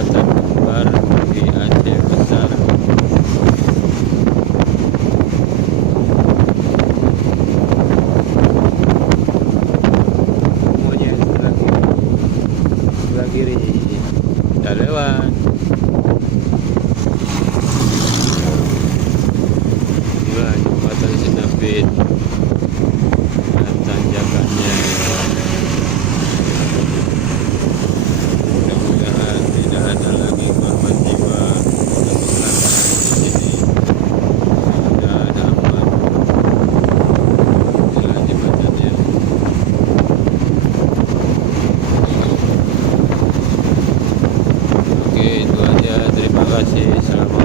jembatan kembar di Aceh Besar. Semuanya sebelah kiri udah lewat. Inilah jembatan Sinapit dan tanjakannya. Mudah-mudahan tidak ada lagi korban jiwa atau kecelakaan di sini. Sudah ada aman. Inilah jembatannya. Oke, itu aja. Terima kasih. Assalamualaikum.